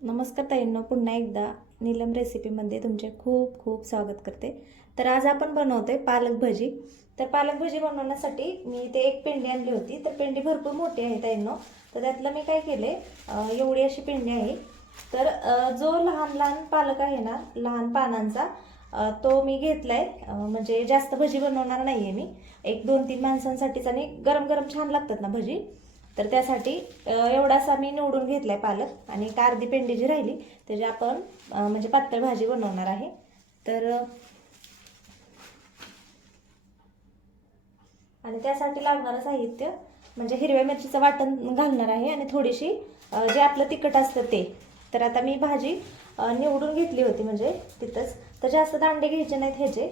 नमस्कार ताईंनो पुन्हा एकदा नीलम रेसिपीमध्ये तुमचे खूप खूप स्वागत करते. तर आज आपण बनवतोय पालक भजी. तर पालक भजी बनवण्यासाठी मी ते एक पेंडी आणली होती. तर पेंडी भरपूर मोठी आहे ताईंनो. तर त्यातलं मी काय केले एवढी अशी पेंडी आहे. तर जो लहान लहान पालक आहे ना लहान पानांचा तो मी घेतला आहे म्हणजे जास्त भजी बनवणार नाही आहे मी. एक दोन तीन माणसांसाठीच आणि गरम गरम छान लागतात ना भजी. तर त्यासाठी एवढासा मी निवडून घेतलाय पालक आणि एक अर्धी पेंडी जी राहिली त्याची आपण म्हणजे पातळ भाजी बनवणार आहे. तर आणि त्यासाठी लागणारं साहित्य म्हणजे हिरव्या मिरचीचं वाटण घालणार आहे आणि थोडीशी जे आपलं तिखट असतं ते. तर आता मी भाजी निवडून घेतली होती म्हणजे तिथंच. तर जास्त दांडे घ्यायचे नाहीत ह्याचे.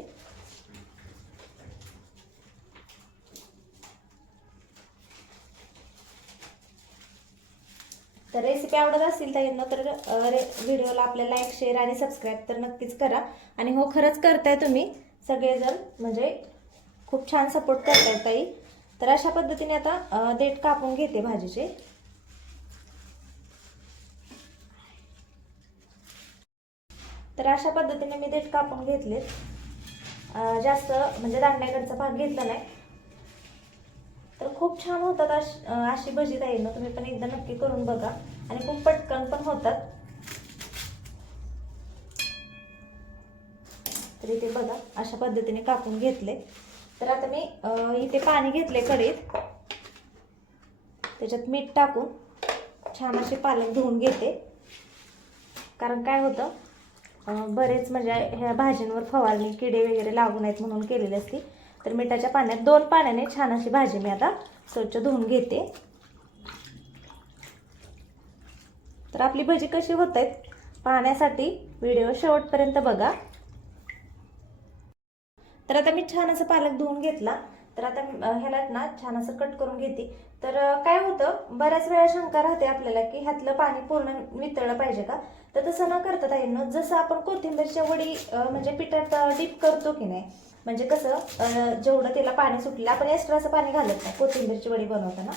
तर रेसिपी आवडत असतील तर यांना तर रे व्हिडिओला आपल्या लाईक शेअर आणि सबस्क्राईब तर नक्कीच करा. आणि हो खरंच करताय तुम्ही. सगळेजण म्हणजे खूप छान सपोर्ट करताय ताई. तर अशा पद्धतीने आता देठ कापून घेते भाजीचे. तर अशा पद्धतीने मी देठ कापून घेतलेत. जास्त म्हणजे दांड्याकडचा भाग घेतला नाही. तर खूप छान होतात अशी भजी ताई ना तुम्ही पण एकदा नक्की करून बघा. आणि खूप पटकन पण होतात. तर इथे बघा अशा पद्धतीने कापून घेतले. तर आता मी इथे पाणी घेतले कडीत त्याच्यात मीठ टाकून छान असे पालक धुवून घेते. कारण काय होतं बरेच म्हणजे ह्या भाज्यांवर फवारणी किडे वगैरे लागू नयेत म्हणून केलेली असती. तर मिठाच्या पाण्यात दोन पाण्याने छान अशी भाजी मी आता स्वच्छ धुवून घेते. तर आपली भजी कशी होत आहेत पाहण्यासाठी व्हिडिओ शेवटपर्यंत बघा. तर आता मी छान असं पालक धुवून घेतला. तर आता ह्याला ना छान असं कट करून घेते. तर काय होतं बऱ्याच वेळा शंका राहते आपल्याला की ह्यातलं पाणी पूर्ण वितळलं पाहिजे का? तर तसं न करता ताईंनो जसं आपण कोथिंबीरच्या वडी म्हणजे पिठात डीप करतो की नाही म्हणजे कसं जेवढं त्याला पाणी सुटलं आपण एक्स्ट्राचं पाणी घालत नाही कोथिंबीरची वडी बनवताना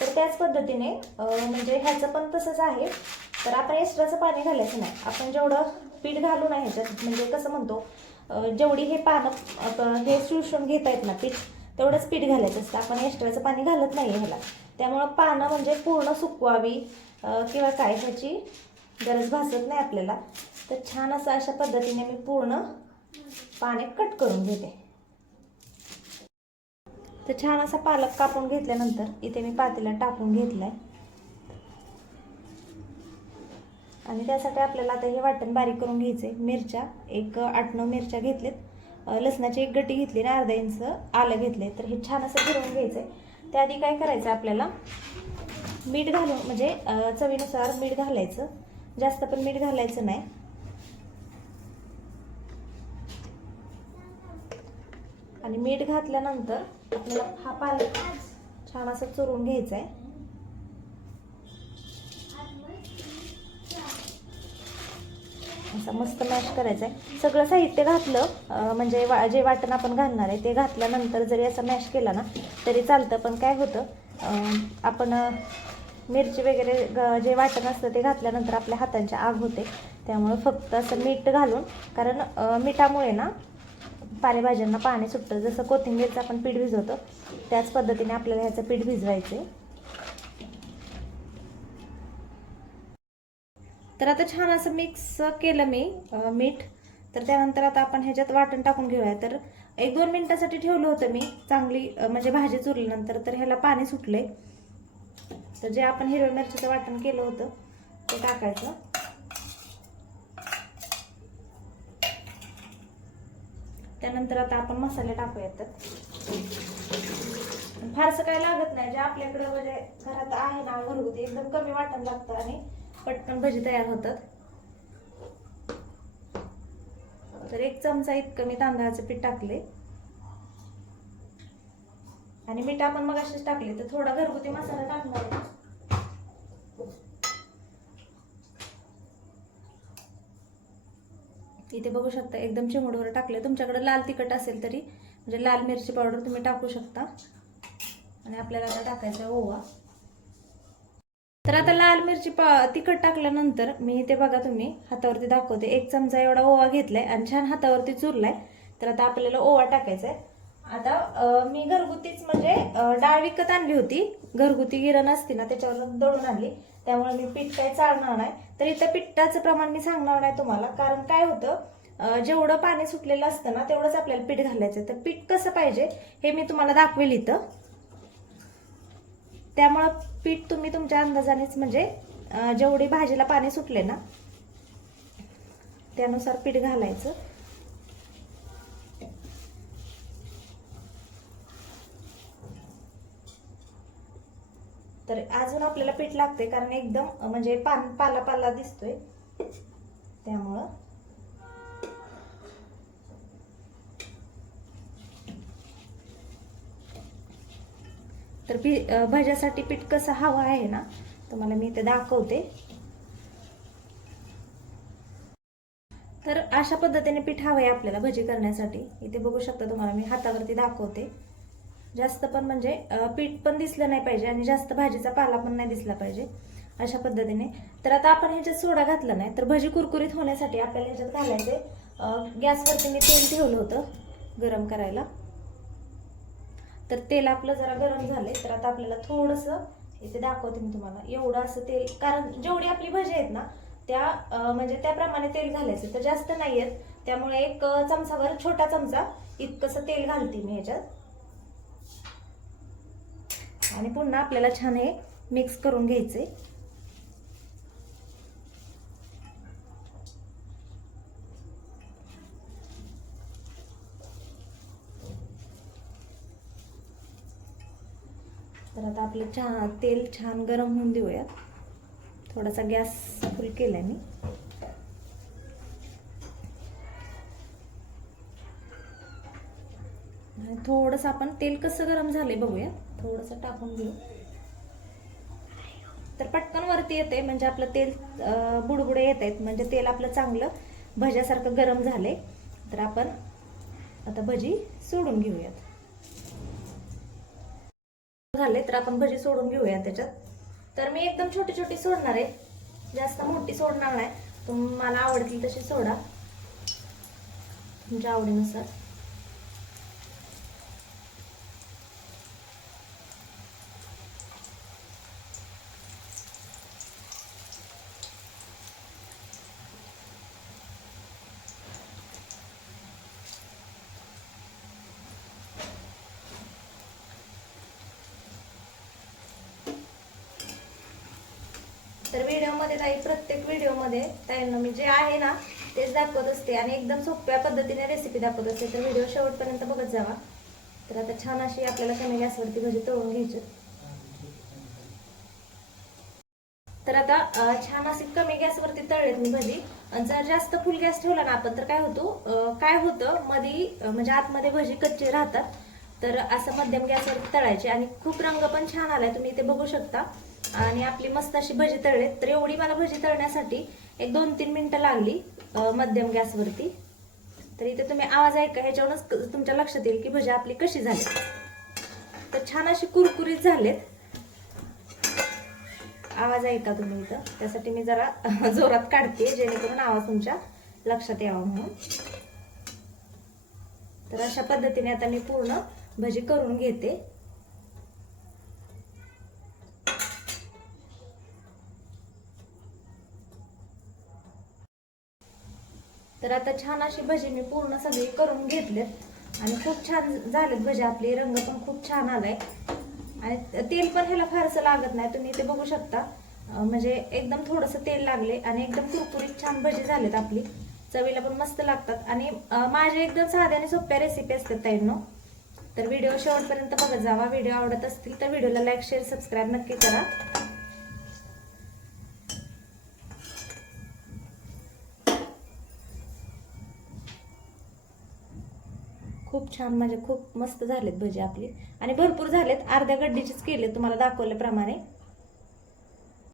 तर त्याच पद्धतीने म्हणजे ह्याचं पण तसंच आहे. तर आपण एक्स्ट्राचं पाणी घालायचं नाही. आपण जेवढं पीठ घालू नाही ह्याच्यात म्हणजे कसं म्हणतो जेवढी हे पानं हे शोषून घेता येत ना पीठ तेवढंच पीठ घालायचं असतं. आपण एक्स्ट्राचं पाणी घालत नाही ह्याला. त्यामुळं पानं म्हणजे पूर्ण सुकवावी किंवा काय ह्याची गरज भासत नाही आपल्याला. तर छान असं अशा पद्धतीने मी पूर्ण पाणी कट करून घेते. तर छान असा पालक कापून घेतल्यानंतर इथे मी पातेला टाकून घेतलाय. आणि त्यासाठी आपल्याला आता हे वाटण बारीक करून घ्यायचे मिरच्या एक आठ नऊ मिरच्या घेतलेत. लसणाची एक गटी घेतली आणि अर्धा इंच आलं घेतले तर हे छान असं फिरवून घ्यायचं त्याआधी काय करायचं आपल्याला? मीठ घालून म्हणजे चवीनुसार मीठ घालायचं. जास्त पण मीठ घालायचं नाही. आणि मीठ घातल्यानंतर आपल्याला हा पालक छान असं चोरून घ्यायचा आहे असं मस्त मॅश करायचं आहे सगळं साहित्य घातलं म्हणजे वा जे वाटण आपण घालणार आहे ते घातल्यानंतर जरी असं मॅश केला ना तरी चालतं. पण काय होतं आपण मिरची वगैरे ग- जे वाटण असतं ते घातल्यानंतर आपल्या हातांची आग होते. त्यामुळे फक्त असं मीठ घालून कारण मिठामुळे ना पालेभाज्यांना पाणी सुटतं. जसं कोथिंबीरचं आपण पीठ भिजवतो त्याच पद्धतीने आपल्याला ह्याचं पीठ भिजवायचं आहे तर आता छान असं मिक्स केलं मी मीठ. तर त्यानंतर आता आपण ह्याच्यात वाटण टाकून घेऊया. तर एक दोन मिनिटासाठी ठेवलं होतं मी चांगली म्हणजे भाजी चुरल्यानंतर तर ह्याला पाणी सुटले तर जे आपण हिरव्या मिरचीचं वाटण केलं होतं ते टाकायचं. त्यानंतर आता आपण मसाले टाकूयात फारसं काय लागत नाही. जे आपल्याकडं म्हणजे घरात आहे ना घरगुती एकदम कमी वाटण लागतं आणि पटकन भजी तयार होतात. तर एक चमचा इतकं मी तांदळाचं पीठ टाकले आणि मीठ आपण मग असेच टाकले तर थोडा घरगुती मसाला टाकणार इथे बघू शकता एकदम चिमूडवर टाकले तुमच्याकडे लाल तिखट असेल तरी म्हणजे लाल मिरची पावडर तुम्ही टाकू शकता. आणि आपल्याला आता टाकायचा ओवा. तर आता लाल मिरची पा तिखट टाकल्यानंतर मी ते बघा तुम्ही हातावरती दाखवते. एक चमचा एवढा ओवा घेतलाय आणि छान हातावरती चुरलाय. तर आता आपल्याला ओवा टाकायचा आहे. आता मी घरगुतीच म्हणजे डाळ विकत आणली होती. घरगुती गिरण असते ना त्याच्यावर दळून आणली. त्यामुळे मी पीठ काही चालणार नाही. तर इथं पिठाचं प्रमाण मी सांगणार नाही तुम्हाला. कारण काय होतं जेवढं पाणी सुटलेलं असतं ना तेवढंच आपल्याला पीठ घालायचं तर पीठ कसं पाहिजे हे मी तुम्हाला दाखवेल इथं. त्यामुळं पीठ तुम्ही तुमच्या अंदाजानेच म्हणजे जेवढी भाजीला पाणी सुटले ना त्यानुसार पीठ घालायचं. तर मीठ लागते कारण एकदम म्हणजे पान पाला पाला दिसतोय. त्यामुळं. तर पी भाज्यासाठी भज्यासाठी पीठ कसं हवं आहे ना तुम्हाला मी ते दाखवते. तर अशा पद्धतीने पीठ हवं आहे आपल्याला भजी करण्यासाठी. इथे बघू शकता तुम्हाला मी हातावरती दाखवते. जास्त पण म्हणजे पीठ पण दिसलं नाही पाहिजे आणि जास्त भाजीचा पाला पण नाही दिसला पाहिजे अशा पद्धतीने. तर आता आपण ह्याच्यात सोडा घातला नाही तर भजी कुरकुरीत होण्यासाठी आपल्याला ह्याच्यात घालायचे गॅसवरती मी तेल ठेवलं होतं गरम करायला. तर तेल आपलं जरा गरम झालंय तर आता आपल्याला थोडंसं इथे दाखवते मी तुम्हाला. एवढं असं तेल कारण जेवढी आपली भजी आहेत ना त्या म्हणजे त्याप्रमाणे तेल घालायचं तर जास्त नाही आहेत त्यामुळे एक चमचावर चमचाभर छोटा चमचा इतकंसं तेल घालते मी ह्याच्यात. आणि पुन्हा आपल्याला छान हे मिक्स करून घ्यायचे. तर आता आपलं छान तेल छान गरम होऊन देऊयात थोडासा गॅस फुल केलाय मी. थोडंसं आपण तेल कसं गरम झाले बघूया. थोडंसं टाकून घेऊ. तर पटकन वरती येते म्हणजे आपलं तेल बुडबुडे येत आहेत. म्हणजे तेल आपलं चांगलं भज्यासारखं गरम झाले तर आपण आता भजी सोडून घेऊयात. झाले तर आपण भजी सोडून घेऊया त्याच्यात. तर मी एकदम छोटी छोटी सोडणार आहे. जास्त मोठी सोडणार नाही. तुम्हाला आवडतील तशी सोडा. तुमच्या आवडीनुसार. तर व्हिडिओमध्ये ताई प्रत्येक व्हिडिओमध्ये ताईंना मी जे आहे ना तेच दाखवत असते आणि एकदम सोप्या पद्धतीने रेसिपी दाखवत असते. तर व्हिडिओ शेवटपर्यंत बघत जावा. तर आता छान अशी आपल्याला कमी गॅसवरती भजी तळून घ्यायची. तर आता छान अशी कमी गॅसवरती तळलेत मी भजी. आणि जर जास्त फुल गॅस ठेवला ना आपण तर काय होतो काय होतं मध्ये म्हणजे आतमध्ये भजी कच्चे राहतात. तर असं मध्यम गॅसवरती तळायचे आणि खूप रंग पण छान आलाय तुम्ही इथे बघू शकता. आणि आपली मस्त अशी भजी तळले तर एवढी मला भजी तळण्यासाठी एक दोन तीन मिनिटं लागली मध्यम गॅसवरती. तर इथे तुम्ही आवाज ऐका ह्याच्यावरूनच तुमच्या लक्षात येईल की भजी आपली कशी झाली. तर छान अशी कुरकुरीत झालेत. आवाज ऐका तुम्ही इथं. त्यासाठी मी जरा जोरात काढते जेणेकरून आवाज तुमच्या लक्षात यावा म्हणून. तर अशा पद्धतीने आता मी पूर्ण भजी करून घेते. तर आता छान अशी भजी मी पूर्ण सगळी करून घेतलेत. आणि खूप छान झालेत भजी. आपली रंग पण खूप छान आलाय. आणि तेल पण ह्याला फारसं लागत नाही. तुम्ही इथे बघू शकता. म्हणजे एकदम थोडंसं तेल लागले आणि एकदम कुरकुरीत छान भजी झालेत आपली. चवीला पण मस्त लागतात. आणि माझ्या एकदम साध्या आणि सोप्या रेसिपी असतात ताईंनो. तर व्हिडिओ शेवटपर्यंत बघत जावा. व्हिडिओ आवडत असतील तर व्हिडिओला लाईक शेअर सबस्क्राईब नक्की करा. छान म्हणजे खूप मस्त झालेत भजी आपली. आणि भरपूर झालेत. अर्ध्या गड्डीचेच केले तुम्हाला दाखवल्याप्रमाणे.